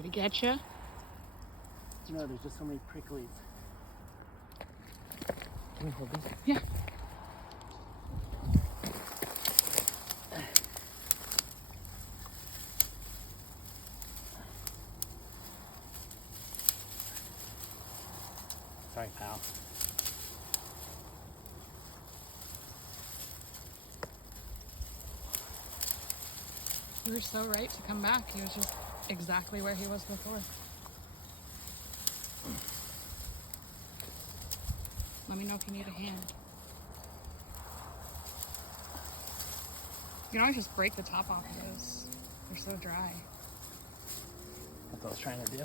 Did he get you? No, there's just so many pricklies. Can we hold these? Yeah. Sorry, pal. You were so right to come back. He was just exactly where he was before. Let me know if you need a hand. You can always just break the top off of those. They're so dry. That's what I was trying to do.